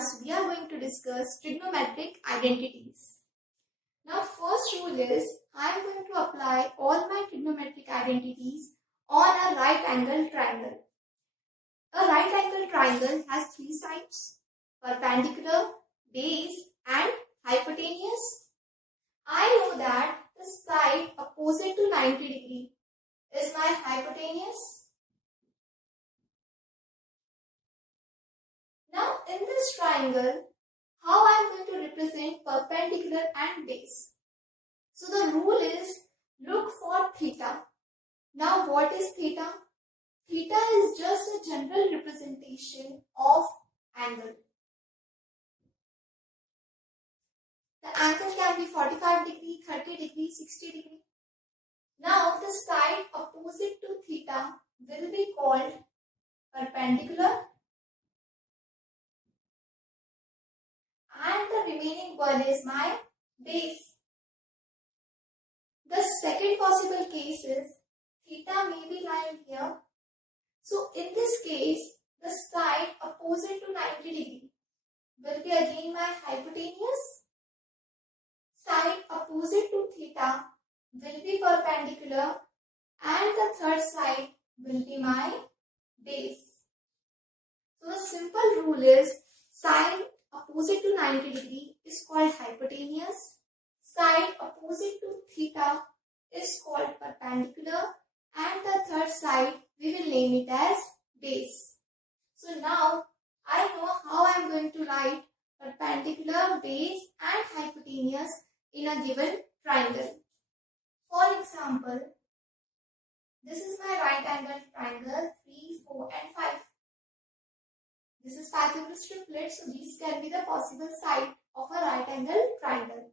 class, we are going to discuss trigonometric identities. Now, first rule is I am going to apply all my trigonometric identities on a right angle triangle. A right angle triangle has three sides: perpendicular, base, and hypotenuse. I know that the side opposite to 90 degree is my hypotenuse. Now, in this triangle, how I am going to represent perpendicular and base? So the rule is look for theta. Now what is theta? Theta is just a general representation of angle. The angle can be 45 degree, 30 degree, 60 degree. Now the side opposite to theta will be called perpendicular, and the remaining one is my base. The second possible case is theta may be lying here. So in this case, the side opposite to 90 degree will be again my hypotenuse. Side opposite to theta will be perpendicular, and the third side will be my base. So the simple rule is side opposite to 90 degree is called hypotenuse. Side opposite to theta is called perpendicular, and the third side we will name it as base. So now I know how I am going to write perpendicular, base and hypotenuse in a given triangle. For example, this is my right angle triangle 3, 4 and 5. This is Pythagoras triplet, so these can be the possible side of a right angle triangle.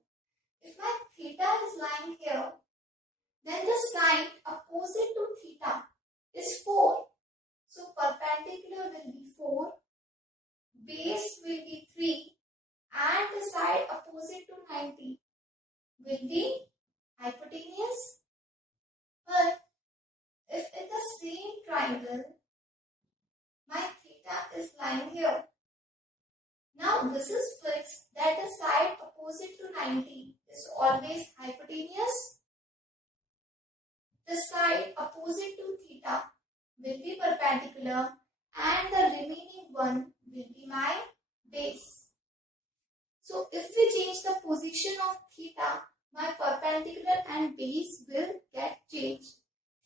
If my theta is lying here, then the side opposite to theta is 4. So perpendicular will be 4, base will be 3, and the side opposite to 90 will be hypotenuse. But if in the same triangle my theta is lying here, now this is fixed that the side opposite to 90 is always hypotenuse. The side opposite to theta will be perpendicular, and the remaining one will be my base. So if we change the position of theta, my perpendicular and base will get changed.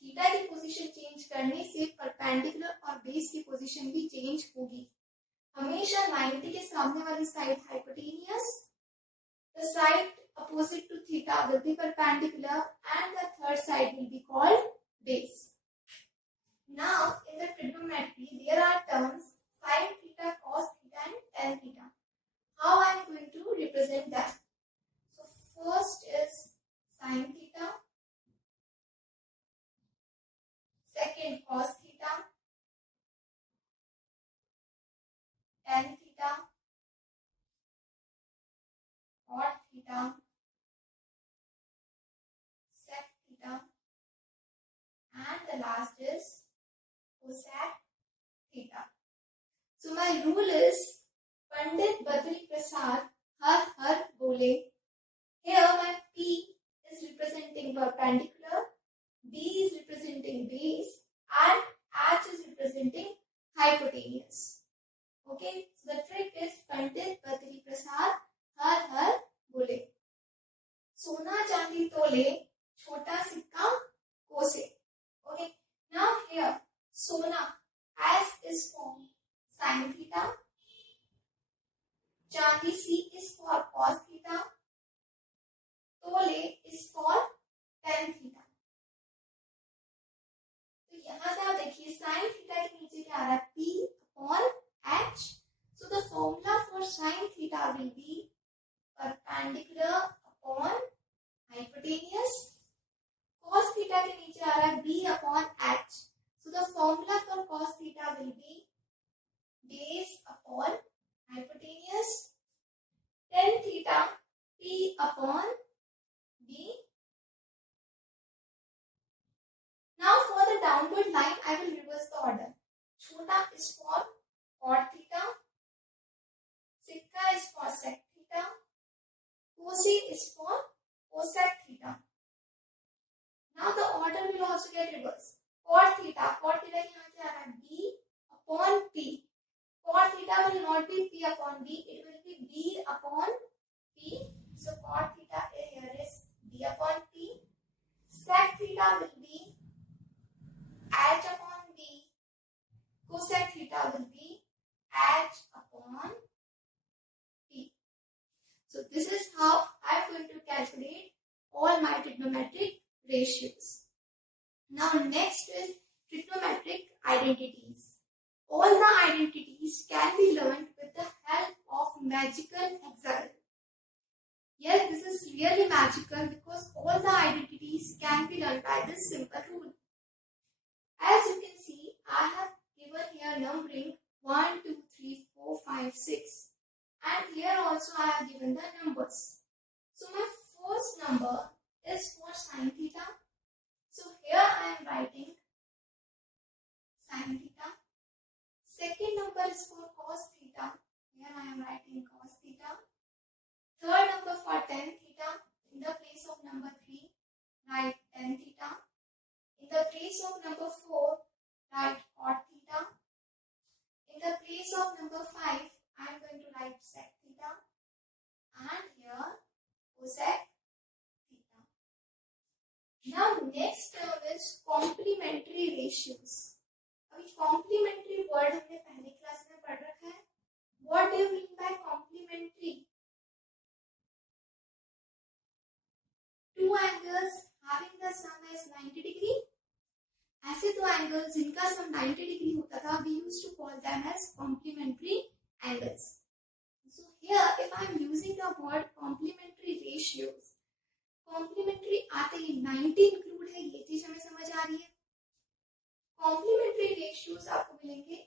Theta की position change करने से perpendicular और base की position भी change होगी. हमेशा 90 के सामने वाली side hypotenuse, the side opposite to theta will be perpendicular, and the third side will be called base. Now in the trigonometry there are terms sin theta, cos theta and tan theta. How I am going to represent that? So first is sin theta, second cos theta, tan theta, cot theta, sec theta, and the last is cosec theta. So my rule is Pandit Badri Prasad har har bole. Here my P is representing perpendicular, B is representing base, and H is representing hypotenuse. Okay, so the trick is Pandit Badri Prasad har har bole. Sona chandi tole, chota sikka kose. Okay, now here Sona S is for sin theta, chandi C is for cos theta, tole is for tan theta. तो यहाँ से आप देखिए sin theta के नीचे क्या आ रहा है, P upon H. So the formula for sin theta will be perpendicular upon hypotenuse. Cos theta के नीचे आ रहा है B upon H. So the formula for cos theta will be base upon hypotenuse. Tan theta P upon B. Now for the downward line, I will reverse the order. Chota is for cot theta, 6 sec theta. Cosec is for cosec theta. Now the order will also get reversed. Cot theta यहाँ क्या आ रहा है? B upon P. Cot theta will not be P upon B, it will be B upon P. So cot theta here is B upon P. Sec theta will be H upon B. Cosec theta will be H upon P. So this is how I am going to calculate all my trigonometric ratios. Now next is trigonometric identities. All the identities can be learned with the help of magical hexagon. Yes, this is really magical because all the identities can be learned by this simple rule. As you can see, I have given here numbering 1, 2, 3, 4, 5, 6. And here also I have given the numbers. So my first number is for sin theta. So here I am writing sin theta. Second number is for cos theta. Here I am writing cos theta. Third number for tan theta. In the place of number 3, write tan theta. In the place of number 4, write cot theta. In the place of number 5, I am going to write sec theta. And here cosec theta. Now next term is complementary ratios. अभी complementary word हमने पहले class में पढ़ रखा है. What do you mean by complementary? Two angles having the sum as 90 degree. ऐसे दो angles जिनका sum 90 degree होता था, we used to call them as complementary angles. So here if I am using the word complementary ratios, complementary आते ही 90 include है, ये चीज हमें समझ आ रही है. Complementary ratios आपको मिलेंगे,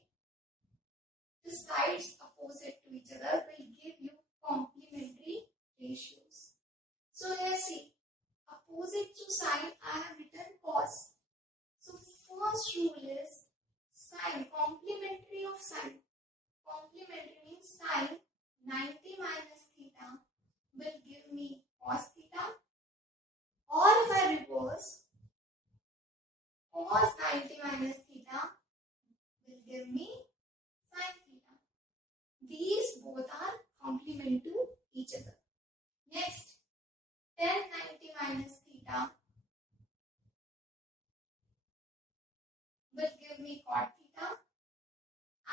the sides opposite to each other will give you complementary ratios. So here see, opposite to sine I have written cos. So first rule is sine, complementary of sine. Complementary means sine 90 minus theta will give me cos theta. Or if I reverse, cos 90 minus theta will give me sin theta. These both are complement to each other. Next, tan 90 minus theta will give me cot theta.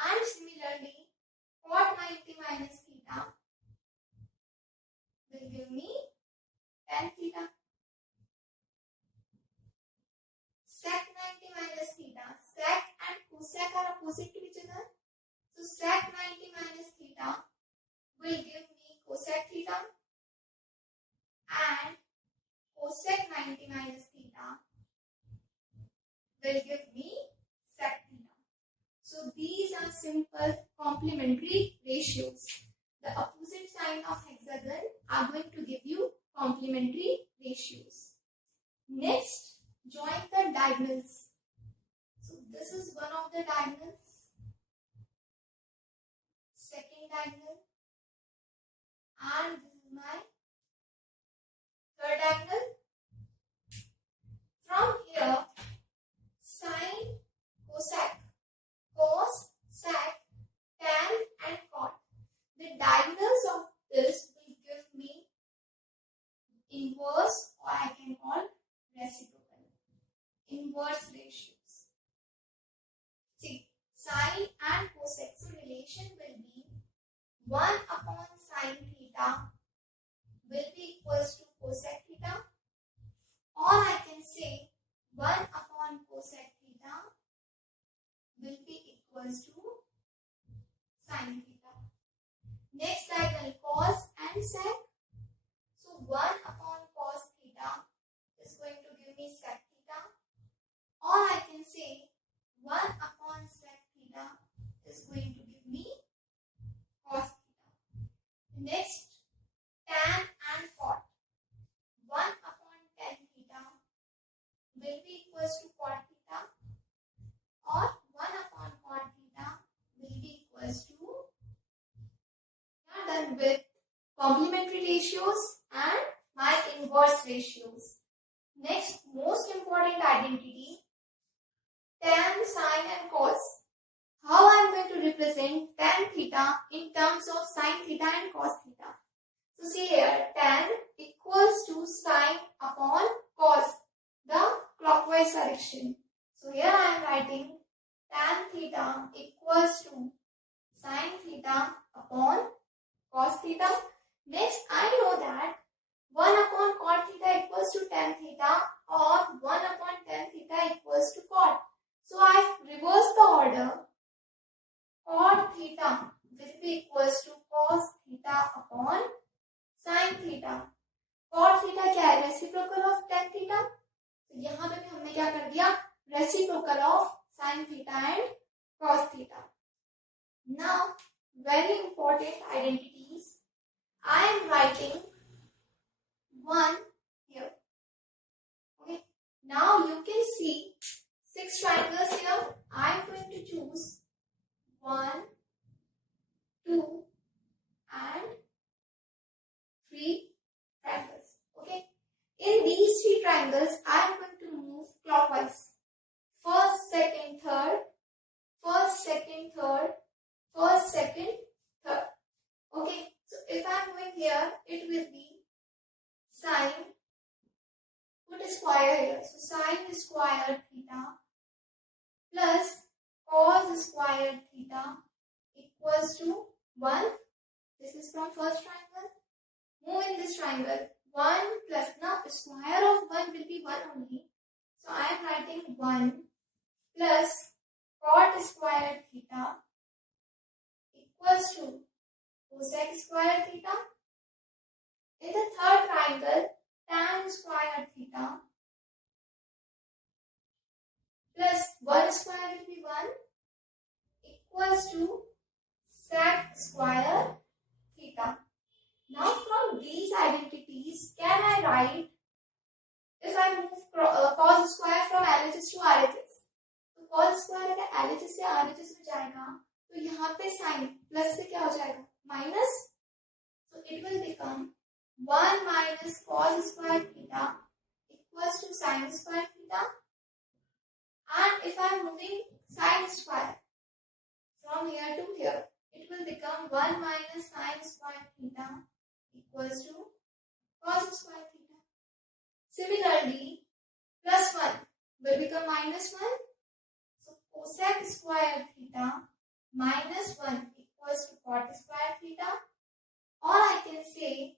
And similarly, cot 90 minus theta will give me tan theta. Sec 90 minus theta. Sec and cosec are opposite to each other. So sec 90 minus theta will give me cosec theta. And cosec 90 minus theta will give me sec theta. So these are simple complementary ratios. The opposite sign of hexagon are going to give you complementary ratios. Next, join the diagonals. So this is one of the diagonals. Second diagonal. And this is my third diagonal. From here, sine, cosec, cos, sec, tan and cot. The diagonals of this will give me inverse, or I can call reciprocal. Inverse ratios. See, sine and cosec. So relation will be 1 upon sine theta will be equals to cosec theta. Or I can say 1 upon cosec theta will be equals to sine theta. Next diagonal, cos and sec. So 1 upon cos theta is going to give me sec theta. Or I can say 1 upon sec theta is going to give me cos theta. Next, tan and cot. 1 upon tan theta will be equals to cot theta. Or 1 upon cot theta will be equals to, we are done with complementary ratios and my inverse ratios. Next, most important identity, tan, sine and cos. How I am going to represent tan theta in terms of sine theta and cos theta. So see here, tan equals to sine upon cos, the clockwise direction. So here I am writing tan theta equals to sine theta upon cos theta. Next, I know that 1 upon cot theta equals to tan theta, or 1 upon tan theta equals to cot. So I reverse the order. Cot theta will be equals to cos theta upon sin theta. Cot theta क्या है? Reciprocal of tan theta. तो यहाँ पे भी हमने क्या कर दिया? Reciprocal of sin theta and cos theta. Now, very important identities. I am writing one here. Okay. Now you can see 6 triangles here. I am going to choose 1, 2 and 3 triangles. Okay. In these 3 triangles, I am going to move clockwise. First, second, third. First, second, third. First, second, third. Okay. So if I am going here, it will be sine, put a square here. So sine squared theta plus cos squared theta equals to 1. This is from first triangle. Move in this triangle. 1 plus, now square of 1 will be 1 only. So I am writing 1 plus cot squared theta equals to cosec squared theta. In the third triangle, tan squared theta plus 1 square will be 1 equals to sec square theta. Now from these identities, can I write, if I move cos square from LHS to RHS, तो cos square अगर LHS से RHS में जाएगा, तो यहाँ पे sin plus से क्या हो जाएगा? Minus. So it will become 1 minus cos square theta equals to sin square theta. And if I am moving sin square from here to here, it will become 1 minus sin square theta equals to cos square theta. Similarly, plus 1 will become minus 1. So cosec square theta minus 1 equals to cot square theta. Or I can say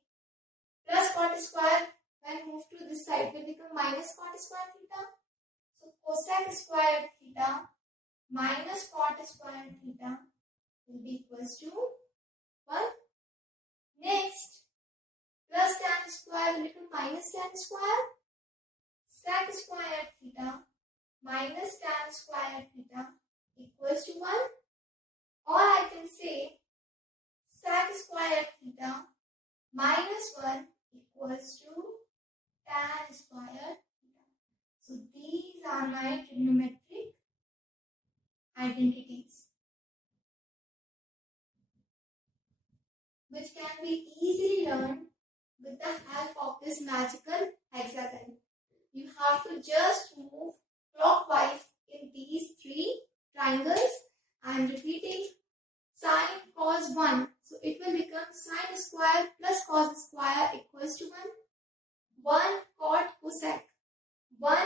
plus cot square when moved to this side will become minus cot square theta. So cosec square theta minus cot square theta will be equals to 1. Next, plus tan square will become minus tan square. Sec square theta minus tan square theta equals to 1. Or I can say sec square theta minus 1 equals to tan square theta. So these are my trigonometric identities, which can be easily learned with the help of this magical hexagon. You have to just move clockwise in these 3 triangles. I am repeating sine cos 1. So it will become sine square plus cos square equals to 1. 1 cot cosec. 1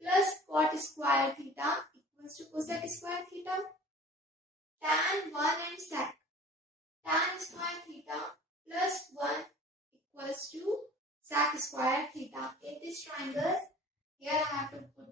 plus cot square theta equals to cosec square theta. Tan 1 and sec. Tan square theta plus 1 equals to sec square theta. In these triangles, here I have to put